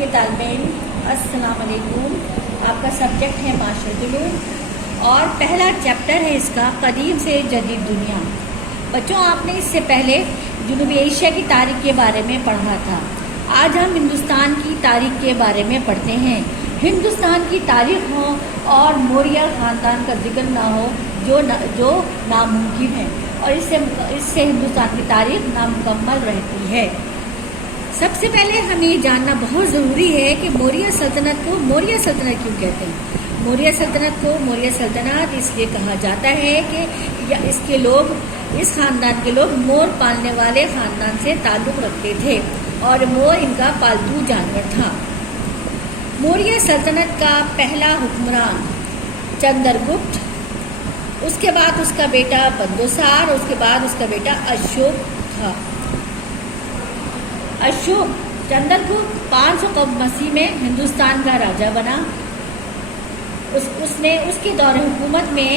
के तालिब इल्म अस्सलाम वालेकुम। आपका सब्जेक्ट है माशरतुल उलूम और पहला चैप्टर है इसका कदीम से जदीद दुनिया। बच्चों, आपने इससे पहले जनूबी एशिया की तारीख के बारे में पढ़ा था। आज हम हिंदुस्तान की तारीख के बारे में पढ़ते हैं। हिंदुस्तान की तारीख हो और मौर्य ख़ानदान का जिक्र ना हो जो नामुमकिन है, और इससे हिंदुस्तान की तारीख नामुकम्मल रहती है। सबसे पहले हमें ये जानना बहुत ज़रूरी है कि मौर्य सल्तनत को मौर्य सल्तनत क्यों कहते हैं। मौर्य सल्तनत को मौर्य सल्तनत इसलिए कहा जाता है कि इस ख़ानदान के लोग मोर पालने वाले ख़ानदान से ताल्लुक़ रखते थे और मोर इनका पालतू जानवर था। मौर्य सल्तनत का पहला हुक्मरान चंद्रगुप्त, उसके बाद उसका बेटा बिंदुसार, उसके बाद उसका बेटा अशोक था। अशोक चंद्रगुप्त 500 कब्ल मसीह में हिंदुस्तान का राजा बना। उसके दौर हुकूमत में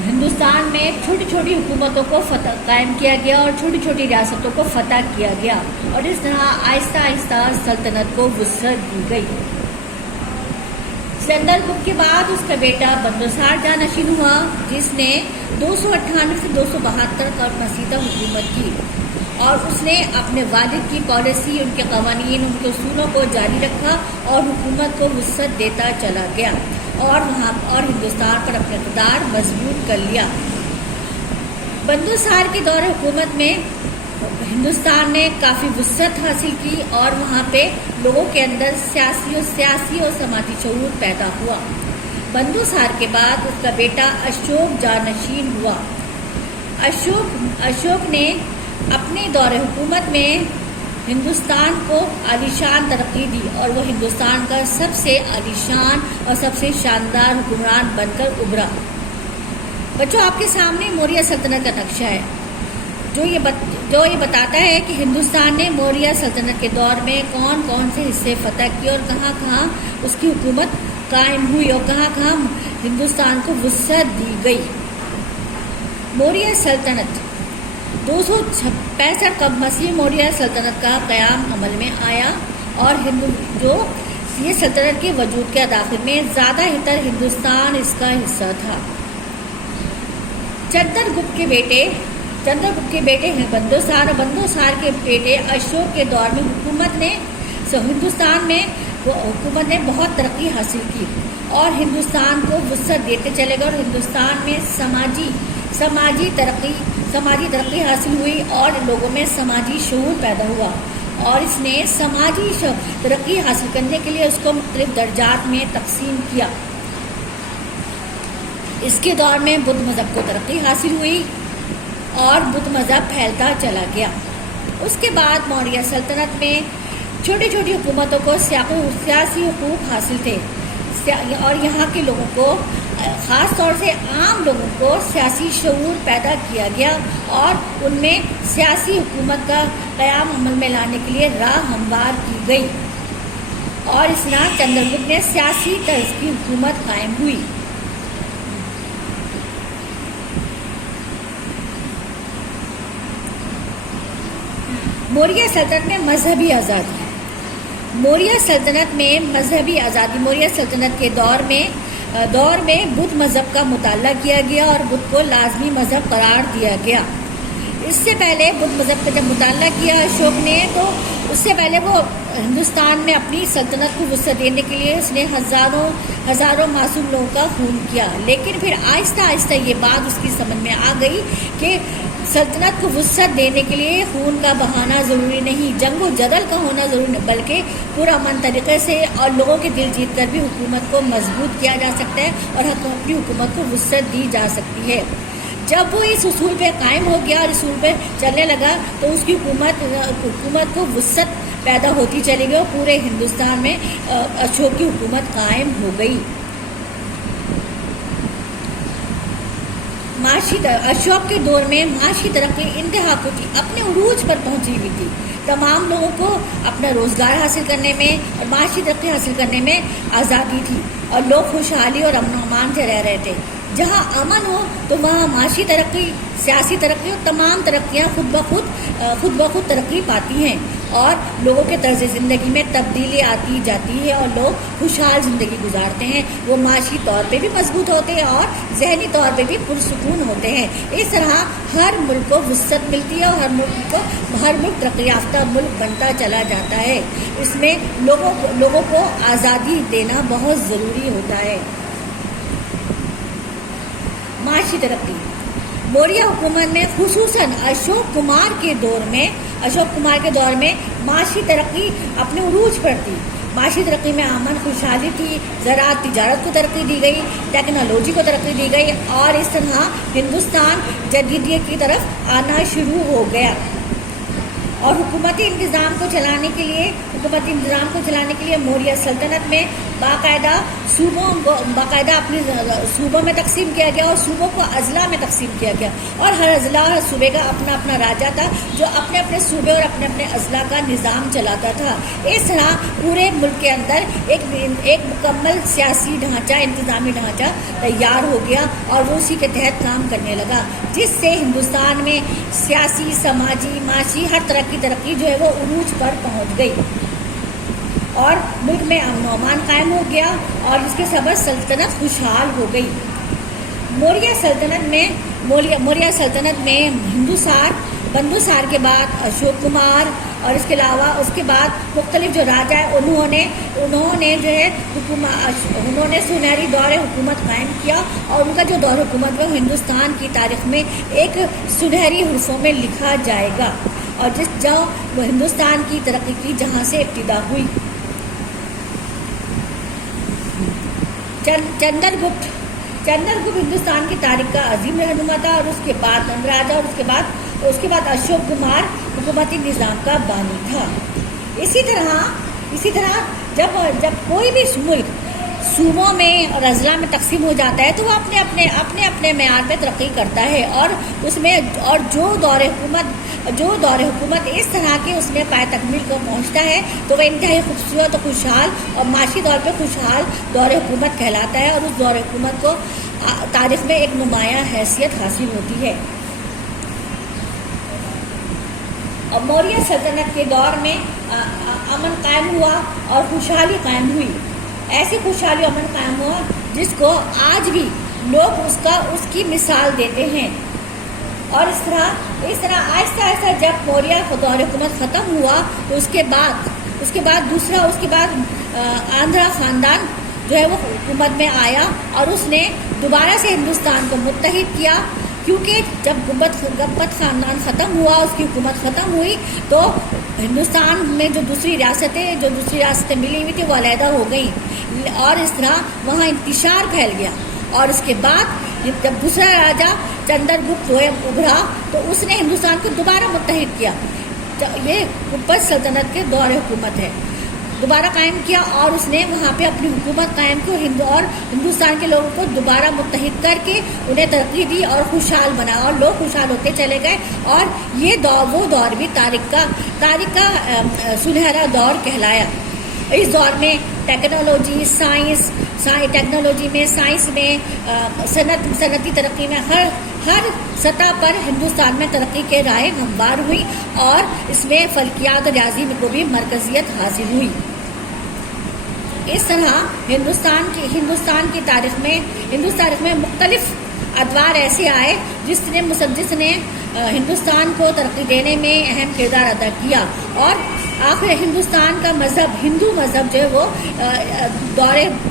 हिंदुस्तान में छोटी छोटी हुकूमतों को कायम किया गया और छोटी छोटी रियासतों को फतह किया गया, और इस तरह आहिस्ता आहिस्ता सल्तनत को वुसअत दी गई। चंद्रगुप्त के बाद उसका बेटा बिंदुसार जानशीन हुआ, जिसने 298 से 272 कब्ल मसीह तक हुकूमत की, और उसने अपने वालिद की पॉलिसी, उनके कवानीन, उनके उसूलों को जारी रखा और हुकूमत को वुसअत देता चला गया और हिंदुस्तान पर अपना इक़्तिदार मजबूत कर लिया। बिंदुसार के दौर हुकूमत में हिंदुस्तान ने काफ़ी वुसअत हासिल की और वहाँ पे लोगों के अंदर सियासी और समाजी शऊर पैदा हुआ। बिंदुसार के बाद उसका बेटा अशोक जानशीन हुआ। अशोक ने अपने दौरे हुकूमत में हिंदुस्तान को आलीशान तरक्की दी और वो हिंदुस्तान का सबसे आलीशान और सबसे शानदार हुक्मरान बनकर उभरा। बच्चों, आपके सामने मौर्य सल्तनत का नक्शा है जो ये बताता है कि हिंदुस्तान ने मौर्य सल्तनत के दौर में कौन कौन से हिस्से फतह किए और कहाँ कहाँ उसकी हुकूमत कायम हुई और कहाँ कहाँ हिंदुस्तान को वुसअत दी गई। मौर्य सल्तनत 265 कब्ल मसीह मौर्य सल्तनत का क़याम अमल में आया, और ये सल्तनत के वजूद के दाखिल में ज़्यादातर हिंदुस्तान इसका हिस्सा था। चंद्रगुप्त के बेटे हैं बिंदुसार, और बिंदुसार के बेटे अशोक के दौर में हिंदुस्तान में हुकूमत ने बहुत तरक्की हासिल की और हिंदुस्तान को वुसअत देते चले गए, और हिंदुस्तान में समाजी तरक्की हासिल हुई और लोगों में समाजी शऊर पैदा हुआ, और इसने समाजी तरक्की हासिल करने के लिए उसको मुख्तलिफ दर्जात में तकसीम किया। इसके दौर में बुद्ध मज़हब को तरक्की हासिल हुई और बुद्ध मज़हब फैलता चला गया। उसके बाद मौर्य सल्तनत में छोटी छोटी हुकूमतों को सियासी हुकूक हासिल थे, और यहाँ के लोगों को, ख़ास तौर से आम लोगों को सियासी शऊर पैदा किया गया और उनमें सियासी हुकूमत का क़याम अमल में लाने के लिए राह हमवार की गई, और इस तरह चंद्रगुप्त ने सियासी तर्ज की हुकूमत कायम हुई। मौर्य सल्तनत में मजहबी आज़ादी। मौर्य सल्तनत में मजहबी आज़ादी। मौर्य सल्तनत के दौर में बुद्ध मज़हब का मुताला किया गया और बुद्ध को लाजमी मज़हब करार दिया गया। इससे पहले बुद्ध मज़हब का जब मुताला किया अशोक ने, तो उससे पहले वो हिंदुस्तान में अपनी सल्तनत को वुसअत देने के लिए उसने हज़ारों मासूम लोगों का खून किया, लेकिन फिर आहिस्ता आहिस्ता ये बात उसकी समझ में आ गई कि सल्तनत को वुसअत देने के लिए खून का बहाना ज़रूरी नहीं, जंग व जदल का होना ज़रूरी नहीं, बल्कि पुरअमन तरीक़े से और लोगों के दिल जीत कर भी हुकूमत को मजबूत किया जा सकता है और अपनी हुकूमत को वुसअत दी जा सकती है। जब वो इस उसूल पे कायम हो गया और इस उसूल पे चलने लगा, तो उसकी हुकूमत को वुसअत पैदा होती चली गई और पूरे हिंदुस्तान में अशोक की हुकूमत कायम हो गई। अशोक के दौर में माशी तरक्की इंतहा को थी, अपने उरूज पर पहुंची हुई थी। तमाम लोगों को अपना रोज़गार हासिल करने में और माशी तरक्की हासिल करने में आज़ादी थी, और लोग खुशहाली और अमन अमान से रह रहे थे। जहाँ अमन हो तो वहाँ माशी तरक्की, सियासी तरक्की और तमाम तरक्कियाँ खुद ब खुद तरक्की पाती हैं। اور لوگوں کے طرز زندگی میں تبدیلی آتی جاتی ہے اور لوگ خوشحال زندگی گزارتے ہیں. وہ معاشی طور پہ بھی مضبوط ہوتے ہیں اور ذہنی طور پہ بھی پرسکون ہوتے ہیں. اس طرح ہر ملک کو وسعت ملتی ہے اور ہر ملک ترقی یافتہ ملک بنتا چلا جاتا ہے. اس میں لوگوں کو آزادی دینا بہت ضروری ہوتا ہے. معاشی ترقی موریہ حکومت میں خصوصاً اشوک کمار کے دور میں معاشی ترقی اپنے عروج پر تھی. معاشی ترقی میں امن خوشحالی تھی. زراعت تجارت کو ترقی دی گئی, ٹیکنالوجی کو ترقی دی گئی اور اس طرح ہندوستان جدیدیت کی طرف آنا شروع ہو گیا. اور حکومتی انتظام کو چلانے کے لیے موریہ سلطنت میں باقاعدہ اپنے صوبوں میں تقسیم کیا گیا اور صوبوں کو اضلاع میں تقسیم کیا گیا اور ہر اضلاع اور صوبے کا اپنا اپنا راجا تھا جو اپنے اپنے صوبے اور اپنے اپنے اضلاع کا نظام چلاتا تھا. اس طرح پورے ملک کے اندر ایک مکمل سیاسی ڈھانچہ, انتظامی ڈھانچہ تیار ہو گیا اور وہ اسی کے تحت کام کرنے لگا, جس سے ہندوستان میں سیاسی, سماجی, معاشی ہر طرح کی ترقی جو ہے وہ عروج پر پہنچ گئی اور ملک میں امن و امان قائم ہو گیا اور اس کے سبب سلطنت خوشحال ہو گئی. موریہ سلطنت میں بندوسار کے بعد اشوک کمار اور اس کے بعد مختلف جو راجا ہیں انہوں نے سنہری دور حکومت قائم کیا اور ان کا جو دور حکومت وہ ہندوستان کی تاریخ میں ایک سنہری حروفوں میں لکھا جائے گا اور وہ ہندوستان کی ترقی کی جہاں سے ابتدا ہوئی. چندر گپت ہندوستان کی تاریخ کا عظیم رہنما تھا اور اس کے بعد راجا اور اس کے بعد اشوک کمار حکومتی نظام کا بانی تھا. اسی طرح جب کوئی بھی ملک صوبوں میں اور اضلاع میں تقسیم ہو جاتا ہے تو وہ اپنے معیار پہ ترقی کرتا ہے اور جو دور حکومت اس طرح کے اس میں پائے تکمیل کو پہنچتا ہے تو وہ انتہائی خوبصورت اور خوشحال اور معاشی طور پہ خوشحال دور حکومت کہلاتا ہے اور اس دور حکومت کو تاریخ میں ایک نمایاں حیثیت حاصل ہوتی ہے. اور موریہ سلطنت کے دور میں امن قائم ہوا اور خوشحالی قائم ہوئی. ایسی خوشحالی امن قائم ہوا جس کو آج بھی لوگ اس کی مثال دیتے ہیں. اور اس طرح آہستہ جب موریہ دور حکومت ختم ہوا تو اس کے بعد آندھرا خاندان جو ہے وہ حکومت میں آیا اور اس نے دوبارہ سے ہندوستان کو متحد کیا, کیونکہ جب گپت خاندان ختم ہوا, اس کی حکومت ختم ہوئی تو ہندوستان میں جو دوسری ریاستیں ملی ہوئی تھی وہ علیحدہ ہو گئیں اور اس طرح وہاں انتشار پھیل گیا. اور اس کے بعد جب دوسرا راجا چندر گپت ابھرا تو اس نے ہندوستان کو دوبارہ متحد کیا. یہ گپت سلطنت کے دور حکومت ہے, دوبارہ قائم کیا اور اس نے وہاں پہ اپنی حکومت قائم کی اور ہندوستان کے لوگوں کو دوبارہ متحد کر کے انہیں ترقی دی اور خوشحال بنا اور لوگ خوشحال ہوتے چلے گئے. اور یہ وہ دور بھی تاریخ کا سنہرا دور کہلایا. اس دور میں ٹیکنالوجی میں سائنس میں صنعتی ترقی میں ہر سطح پر ہندوستان میں ترقی کے راہیں ہموار ہوئی اور اس میں فلکیات اور ریاضی کو بھی مرکزیت حاصل ہوئی. اس طرح ہندوستان کی تاریخ میں مختلف ادوار ایسے آئے جس نے ہندوستان کو ترقی دینے میں اہم کردار ادا کیا. اور آخر ہندوستان کا مذہب ہندو مذہب جو ہے وہ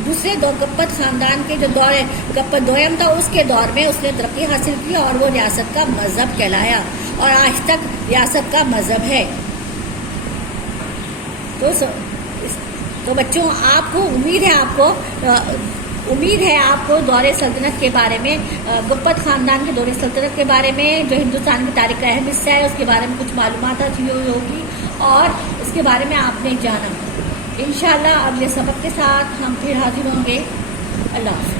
دوسرے گپت خاندان کے جو دور گپت دویم تھا اس کے دور میں اس نے ترقی حاصل کی اور وہ ریاست کا مذہب کہلایا اور آج تک ریاست کا مذہب ہے. تو بچوں امید ہے آپ کو دور سلطنت کے بارے میں, گپت خاندان کے دور سلطنت کے بارے میں جو ہندوستان کی تاریخ کا اہم حصہ ہے اس کے بارے میں کچھ معلومات حاصل ہوگی اور اس کے بارے میں آپ نے جانا. انشاءاللہ اگلے سبق کے ساتھ ہم پھر حاضر ہوں گے. اللہ حافظ.